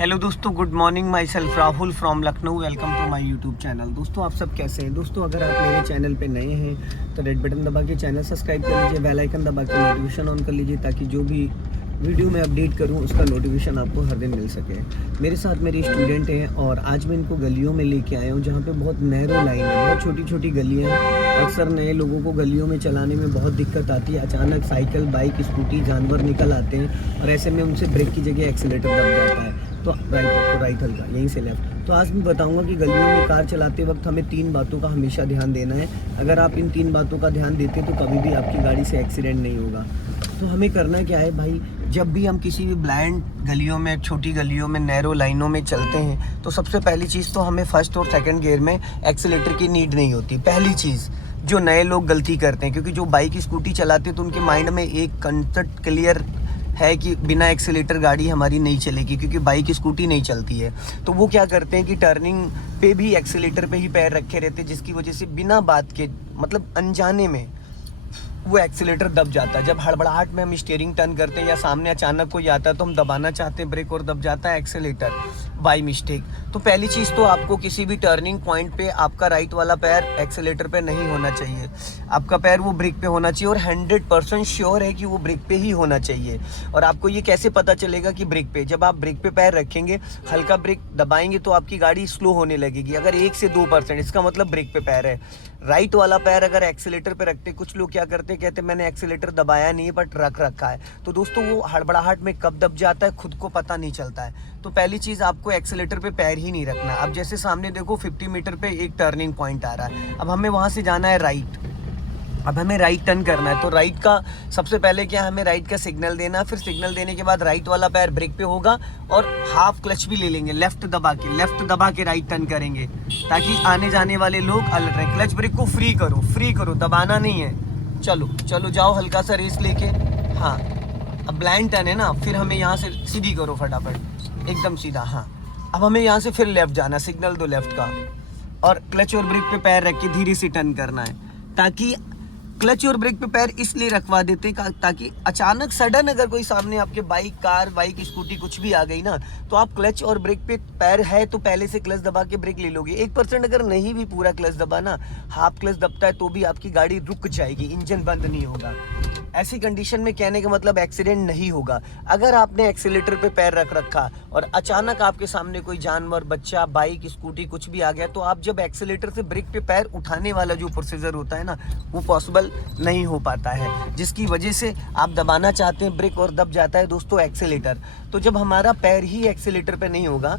Hello दोस्तों, good morning. Myself Rahul from Lucknow. Welcome to my YouTube channel. दोस्तों आप सब कैसे हैं? दोस्तों अगर आप मेरे चैनल पे नए हैं तो रेड बटन दबा के चैनल सब्सक्राइब कर लीजिए, बेल आइकन दबा के नोटिफिकेशन ऑन कर लीजिए ताकि जो भी वीडियो में अपडेट करूं उसका नोटिफिकेशन आपको हर दिन मिल सके। मेरे साथ मेरे स्टूडेंट हैं और आज मैं इनको गलियों में लेके आया हूं जहां पे बहुत नैरो लाइन है, बहुत छोटी छोटी गलियां हैं। अक्सर नए लोगों को गलियों में चलाने में बहुत दिक्कत आती है। अचानक साइकिल, बाइक, स्कूटी, जानवर निकल आते हैं और ऐसे में उनसे ब्रेक की जगह एक्सीलेटर दब जाता है। तो राइट हल्का, यहीं से लेफ्ट। तो आज मैं बताऊंगा कि गलियों में कार चलाते वक्त हमें 3 बातों का हमेशा ध्यान देना है। अगर आप इन 3 बातों का ध्यान देते तो कभी भी आपकी गाड़ी से एक्सीडेंट नहीं होगा। तो हमें करना क्या है भाई, जब भी हम किसी भी ब्लाइंड गलियों में, छोटी गलियों में, नैरो लाइनों में चलते हैं तो सबसे पहली चीज़ तो हमें फर्स्ट और सेकंड गियर में एक्सीलेटर की नीड नहीं होती। पहली चीज़ जो नए लोग गलती करते हैं, क्योंकि जो बाइक स्कूटी चलाते हैं तो उनके माइंड में एक कंसेप्ट क्लियर है कि बिना एक्सीलेटर गाड़ी हमारी नहीं चलेगी, क्योंकि बाइक स्कूटी नहीं चलती है। तो वो क्या करते हैं कि टर्निंग पे भी एक्सीलेटर पे ही पैर रखे रहते हैं, जिसकी वजह से बिना बात के, मतलब अनजाने में वो एक्सीलेटर दब जाता है। जब हड़बड़ाहट में हम स्टीयरिंग टर्न करते हैं या सामने अचानक कोई आता है तो हम दबाना चाहते हैं ब्रेक और दब जाता है एक्सीलेटर बाय मिस्टेक। तो पहली चीज़ तो आपको किसी भी टर्निंग पॉइंट पे आपका राइट वाला पैर एक्सीलेटर पे नहीं होना चाहिए। आपका पैर वो ब्रेक पे होना चाहिए और 100% श्योर है कि वो ब्रेक पे ही होना चाहिए। और आपको ये कैसे पता चलेगा कि ब्रेक पे? जब आप ब्रेक पे पैर रखेंगे, हल्का ब्रेक दबाएंगे तो आपकी गाड़ी स्लो होने लगेगी। अगर 1 से 2% इसका मतलब ब्रेक पे पैर है। राइट वाला पैर अगर एक्सीलेटर पे रखते, कुछ लोग क्या करते, कहते मैंने एक्सीलेटर दबाया नहीं है बट रख रखा है, तो दोस्तों वो हड़बड़ाहट में कब दब जाता है खुद को पता नहीं चलता है। तो पहली चीज़ आपको एक्सीलेटर पे पैर ही नहीं रखना। अब जैसे सामने देखो 50 मीटर पे एक टर्निंग पॉइंट आ रहा है, अब हमें वहाँ से जाना है राइट। अब हमें राइट टर्न करना है तो राइट का सबसे पहले क्या, हमें राइट का सिग्नल देना। फिर सिग्नल देने के बाद राइट वाला पैर ब्रेक पे होगा और हाफ क्लच भी ले लेंगे, लेफ्ट दबा के राइट टर्न करेंगे ताकि आने जाने वाले लोग अलर्ट रहें। क्लच ब्रेक को फ्री करो, दबाना नहीं है। चलो जाओ हल्का सा रेस लेके। हाँ, अब ब्लाइंड टर्न है ना, फिर हमें यहाँ से सीधी करो फटाफट, एकदम सीधा। हाँ, अब हमें यहाँ से फिर लेफ्ट जाना, सिग्नल दो लेफ्ट का और क्लच और ब्रेक पे पैर रख के धीरे से टर्न करना है। ताकि क्लच और ब्रेक पे पैर इसलिए रखवा देते हैं ताकि अचानक सडन अगर कोई सामने आपके बाइक, कार, बाइक, स्कूटी कुछ भी आ गई ना, तो आप क्लच और ब्रेक पे पैर है तो पहले से क्लच दबा के ब्रेक ले लोगे। 1% अगर नहीं भी पूरा क्लच दबाना, हाफ क्लच दबता है तो भी आपकी गाड़ी रुक जाएगी, इंजन बंद नहीं होगा। ऐसी कंडीशन में कहने का मतलब एक्सीडेंट नहीं होगा। अगर आपने एक्सीलेटर पे पैर रख रखा और अचानक आपके सामने कोई जानवर, बच्चा, बाइक, स्कूटी कुछ भी आ गया, तो आप जब एक्सीलेटर से ब्रेक पे पैर उठाने वाला जो प्रोसीजर होता है ना, वो पॉसिबल नहीं हो पाता है, जिसकी वजह से आप दबाना चाहते हैं ब्रेक और दब जाता है दोस्तों एक्सीलेटर। तो जब हमारा पैर ही एक्सीलेटर पे नहीं होगा,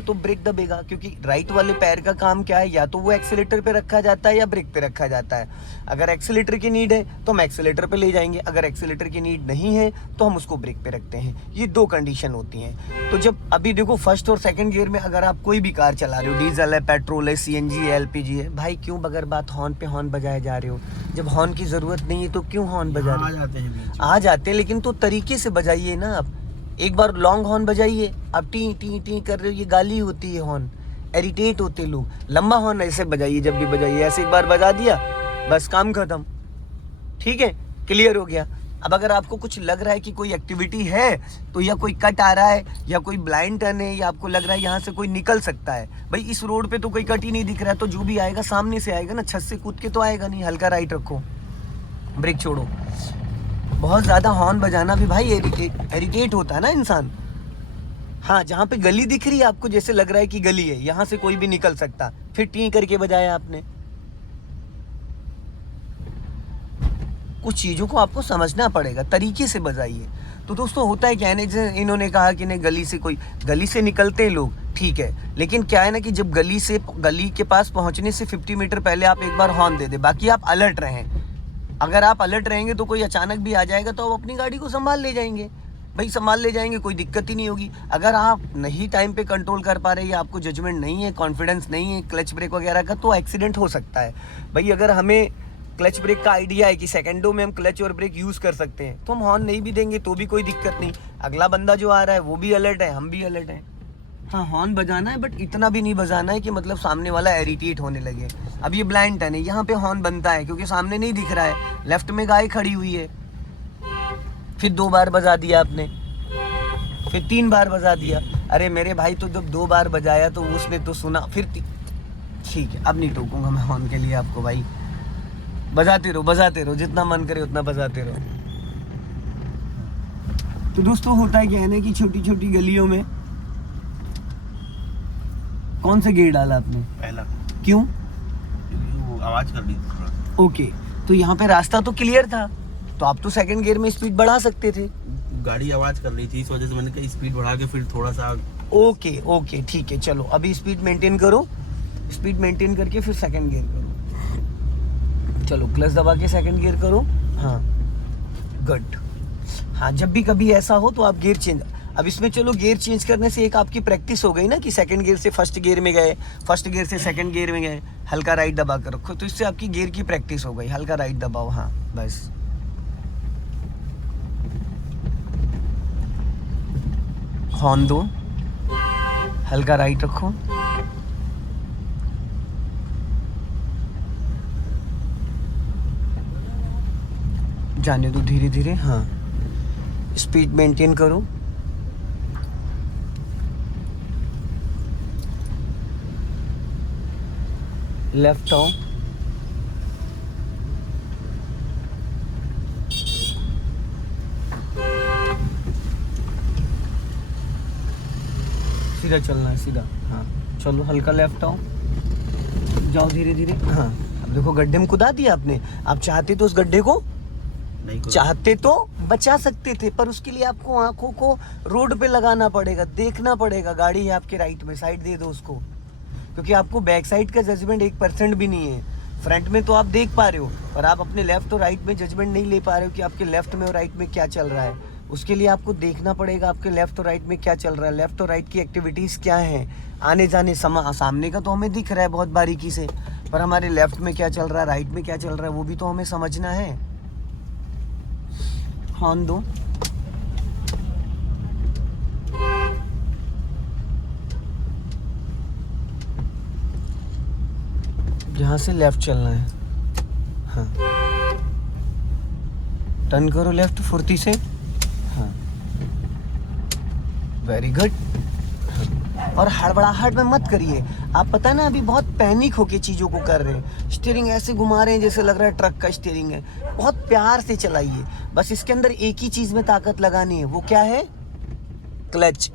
तो ब्रेक दबेगा, क्योंकि राइट वाले पैर का काम क्या है, या तो वो एक्सीलेटर पे रखा जाता है या ब्रेक पे रखा जाता है। अगर एक्सीलेटर की नीड है तो हम एक्सीलेटर पे ले जाएंगे, अगर एक्सीलेटर की नीड नहीं है तो हम उसको ब्रेक पे रखते हैं। ये 2 कंडीशन होती हैं। तो जब अभी देखो फर्स्ट और सेकंड गियर में अगर आप कोई भी कार चला रहे हो, डीजल है, पेट्रोल है, CNG है, LPG है, भाई क्यों बगैर बात हॉर्न पे हॉर्न बजाए जा रहे हो? जब हॉर्न की जरूरत नहीं है तो क्यों हॉर्न बजा रहे हो? आ जाते हैं, लेकिन तो तरीके से बजाइए ना। आप एक बार लॉन्ग हॉर्न बजाइए, आप टी टी टी कर रहे हो, ये गाली होती है हॉर्न, इरिटेट होते लोग। लंबा हॉर्न ऐसे बजाइए, जब भी बजाइए ऐसे एक बार बजा दिया, बस काम खत्म। ठीक है, क्लियर हो गया। अब अगर आपको कुछ लग रहा है कि कोई एक्टिविटी है, तो या कोई कट आ रहा है या कोई ब्लाइंड टर्न है, या आपको लग रहा है यहाँ से कोई निकल सकता है, भाई इस रोड पे तो कोई कट ही नहीं दिख रहा है, तो जो भी आएगा सामने से आएगा ना, छत से कूद के तो आएगा नहीं। हल्का राइट रखो, ब्रेक छोड़ो। बहुत ज़्यादा हॉर्न बजाना भी भाई इरिटेट होता है ना इंसान। हाँ, जहाँ पे गली दिख रही है आपको, जैसे लग रहा है कि गली है, यहाँ से कोई भी निकल सकता, फिर टी करके बजाया आपने। कुछ चीज़ों को आपको समझना पड़ेगा, तरीके से बजाइए। तो दोस्तों होता है क्या है ना, जैसे इन्होंने कहा कि नहीं गली से निकलते हैं लोग, ठीक है, लेकिन क्या है ना कि जब गली के पास पहुँचने से 50 मीटर पहले आप एक बार हॉर्न दे दे, बाकी आप अलर्ट रहें। अगर आप अलर्ट रहेंगे तो कोई अचानक भी आ जाएगा तो आप अपनी गाड़ी को संभाल ले जाएंगे, कोई दिक्कत ही नहीं होगी। अगर आप नहीं टाइम पे कंट्रोल कर पा रहे हैं या आपको जजमेंट नहीं है, कॉन्फिडेंस नहीं है क्लच ब्रेक वगैरह का, तो एक्सीडेंट हो सकता है। भाई अगर हमें क्लच ब्रेक का आइडिया है कि सेकंडों में हम क्लच और ब्रेक यूज़ कर सकते हैं, तो हम हॉर्न नहीं भी देंगे तो भी कोई दिक्कत नहीं। अगला बंदा जो आ रहा है वो भी अलर्ट है, हम भी अलर्ट हैं। हाँ, हॉर्न बजाना है, बट इतना भी नहीं बजाना है कि मतलब सामने वाला इरिटेट होने लगे। अब ये ब्लाइंड टर्न है, यहाँ पे हॉर्न बनता है क्योंकि सामने नहीं दिख रहा है, लेफ्ट में गाय खड़ी हुई है, फिर 2 बार बजा दिया आपने, फिर 3 बार बजा दिया। अरे मेरे भाई तो जब 2 बार बजाया तो उसने तो सुना, फिर ठीक है अब नहीं टोकूंगा मैं हॉर्न के लिए आपको भाई। बजाते रहो जितना मन करे उतना बजाते रहो। तो दोस्तों होता है क्या है ना कि छोटी छोटी गलियों में कौन सा गियर डाला आपने? पहला। क्यों? आवाज कर दी थोड़ा। ओके, तो यहाँ पे रास्ता तो क्लियर था, तो आप तो सेकंड गियर में स्पीड बढ़ा सकते थे। गाड़ी आवाज कर रही थी, इस वजह से मैंने कहा स्पीड बढ़ा के फिर थोड़ा सा। ओके ठीक है, चलो अभी स्पीड मेंटेन करो, स्पीड मेंटेन करके फिर सेकंड गियर करो। चलो क्लच दबा के सेकंड गियर करो। हाँ गुड। हाँ जब भी कभी ऐसा हो तो आप गियर चेंज, अब इसमें चलो गियर चेंज करने से एक आपकी प्रैक्टिस हो गई ना कि सेकंड गियर से फर्स्ट गियर में गए, फर्स्ट गियर से सेकंड गियर में गए, हल्का राइट दबा कर रखो, तो इससे आपकी गियर की प्रैक्टिस हो गई। हल्का राइट दबाओ, हाँ बस। हॉर्न दो, हल्का राइट रखो, जाने दो धीरे धीरे। हाँ स्पीड मेंटेन करो। लेफ्ट आओ, सीधा चलना है, सीधा। हाँ चलो हल्का लेफ्ट आओ, जाओ धीरे धीरे। हाँ अब देखो गड्ढे में कुदा दिया आपने, आप चाहते तो उस गड्ढे को नहीं चाहते तो बचा सकते थे, पर उसके लिए आपको आंखों को रोड पे लगाना पड़ेगा, देखना पड़ेगा गाड़ी है आपके राइट में, साइड दे दो उसको, क्योंकि आपको बैक साइड का जजमेंट 1% भी नहीं है। फ्रंट में तो आप देख पा रहे हो, पर आप अपने लेफ्ट और राइट में जजमेंट नहीं ले पा रहे हो कि आपके लेफ्ट में और राइट में क्या चल रहा है। उसके लिए आपको देखना पड़ेगा आपके लेफ्ट और राइट में क्या चल रहा है, लेफ्ट और राइट की एक्टिविटीज़ क्या हैं, आने जाने सामने का तो हमें दिख रहा है बहुत बारीकी से, पर हमारे लेफ्ट में क्या चल रहा है, राइट में क्या चल रहा है, वो भी तो हमें समझना है। हॉर्न दो, यहाँ से लेफ्ट चलना है। हाँ टर्न करो लेफ्ट फुर्ती से। हाँ वेरी गुड। हाँ। और हड़बड़ाहट में मत करिए, आप पता ना अभी बहुत पैनिक होके चीज़ों को कर रहे हैं, स्टीयरिंग ऐसे घुमा रहे हैं जैसे लग रहा है ट्रक का स्टीयरिंग है। बहुत प्यार से चलाइए, बस इसके अंदर एक ही चीज़ में ताकत लगानी है, वो क्या है? क्लच।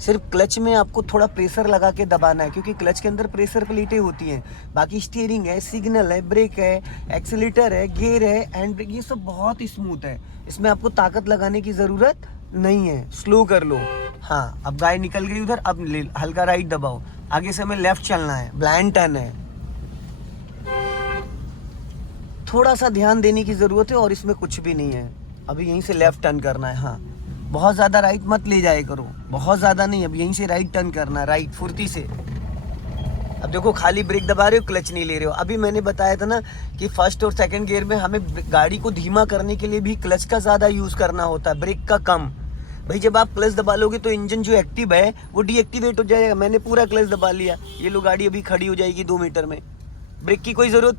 सिर्फ क्लच में आपको थोड़ा प्रेशर लगा के दबाना है, क्योंकि क्लच के अंदर प्रेशर प्लेटें होती हैं। बाकी स्टीयरिंग है, सिग्नल है, ब्रेक है, एक्सीलेटर है, गियर है, हैंड ब्रेक, ये सब बहुत स्मूथ है, इसमें आपको ताकत लगाने की ज़रूरत नहीं है। स्लो कर लो। हाँ अब गाय निकल गई उधर, अब हल्का राइट दबाओ, आगे से हमें लेफ्ट चलना है, ब्लाइंड टर्न है, थोड़ा सा ध्यान देने की ज़रूरत है और इसमें कुछ भी नहीं है। अभी यहीं से लेफ्ट टर्न करना है। हाँ बहुत ज़्यादा राइट मत ले जाए करो, बहुत ज़्यादा नहीं, अब यहीं से राइट टर्न करना है, राइट फुर्ती से। अब देखो खाली ब्रेक दबा रहे हो, क्लच नहीं ले रहे हो। अभी मैंने बताया था ना कि फर्स्ट और सेकंड गियर में हमें गाड़ी को धीमा करने के लिए भी क्लच का ज़्यादा यूज़ करना होता है, ब्रेक का कम। भाई जब आप क्लच दबा लोगे तो इंजन जो एक्टिव है वो डीएक्टिवेट हो जाएगा। मैंने पूरा क्लच दबा लिया, ये लो गाड़ी अभी खड़ी हो जाएगी 2 मीटर में। ब्रेक की कोई ज़रूरत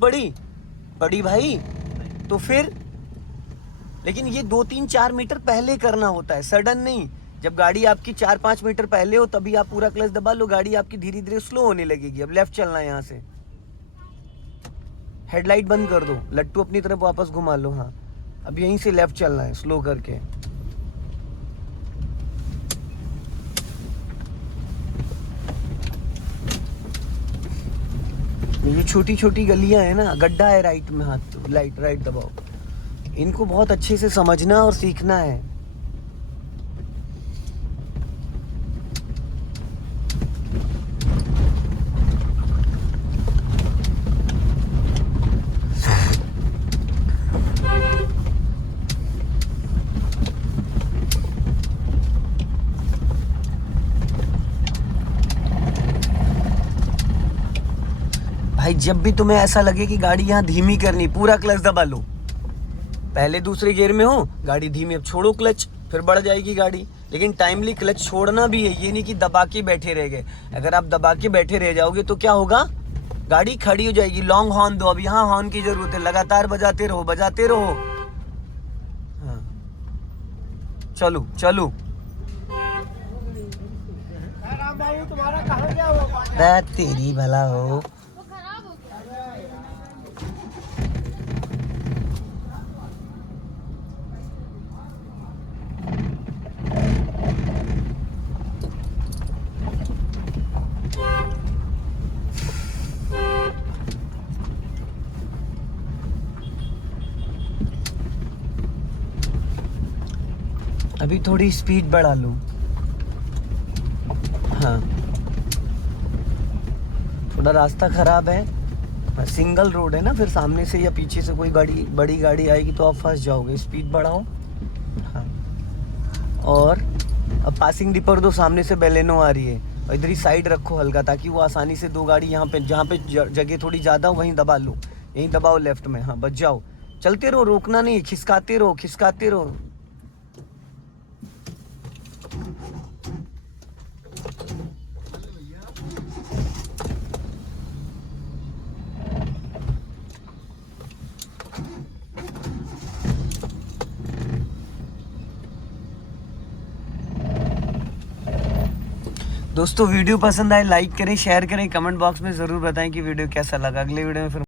पड़ी भाई? तो फिर लेकिन ये 2-3-4 मीटर पहले करना होता है, सडन नहीं। जब गाड़ी आपकी 4-5 मीटर पहले हो तभी आप पूरा क्लच दबा लो, गाड़ी आपकी धीरे धीरे स्लो होने लगेगी। अब लेफ्ट चलना है, यहाँ से हेडलाइट बंद कर दो, लट्टू अपनी तरफ वापस घुमा लो। हाँ अब यहीं से लेफ्ट चलना है स्लो करके। ये छोटी छोटी गलियां है ना, गड्ढा है राइट में, हाथ राइट दबाओ, इनको बहुत अच्छे से समझना और सीखना है। भाई जब भी तुम्हें ऐसा लगे कि गाड़ी यहाँ धीमी करनी, पूरा क्लच दबा लो। पहले दूसरे गियर में हो, गाड़ी धीमी, अब छोड़ो क्लच, फिर बढ़ जाएगी गाड़ी। लेकिन टाइमली क्लच छोड़ना भी है, ये नहीं कि दबा के बैठे रह गए। अगर आप दबा के बैठे रह जाओगे तो क्या होगा? गाड़ी खड़ी हो जाएगी। लॉन्ग हॉर्न दो, अब यहाँ हॉर्न की जरूरत है, लगातार बजाते रहो। हाँ चलो तुम्हारा कहाँ गया हुआ? तेरी भला हो। अभी थोड़ी स्पीड बढ़ा लूं। हाँ, थोड़ा रास्ता खराब है, सिंगल रोड है ना, फिर सामने से या पीछे से कोई बड़ी गाड़ी आएगी तो आप फंस जाओगे। स्पीड बढ़ाओ। हाँ, और अब पासिंग डिपर दो, सामने से बेलेनो आ रही है, और इधर ही साइड रखो हल्का, ताकि वो आसानी से दो गाड़ी यहाँ पे, जहाँ पे जगह थोड़ी ज़्यादा हो वहीं दबा लो। यहीं दबाओ लेफ्ट में। हाँ, बच जाओ। चलते रहो, रोकना नहीं, खिसकाते रहो खिसकाते रहो। दोस्तों वीडियो पसंद आए लाइक करें, शेयर करें, कमेंट बॉक्स में ज़रूर बताएं कि वीडियो कैसा लगा। अगले वीडियो में फिर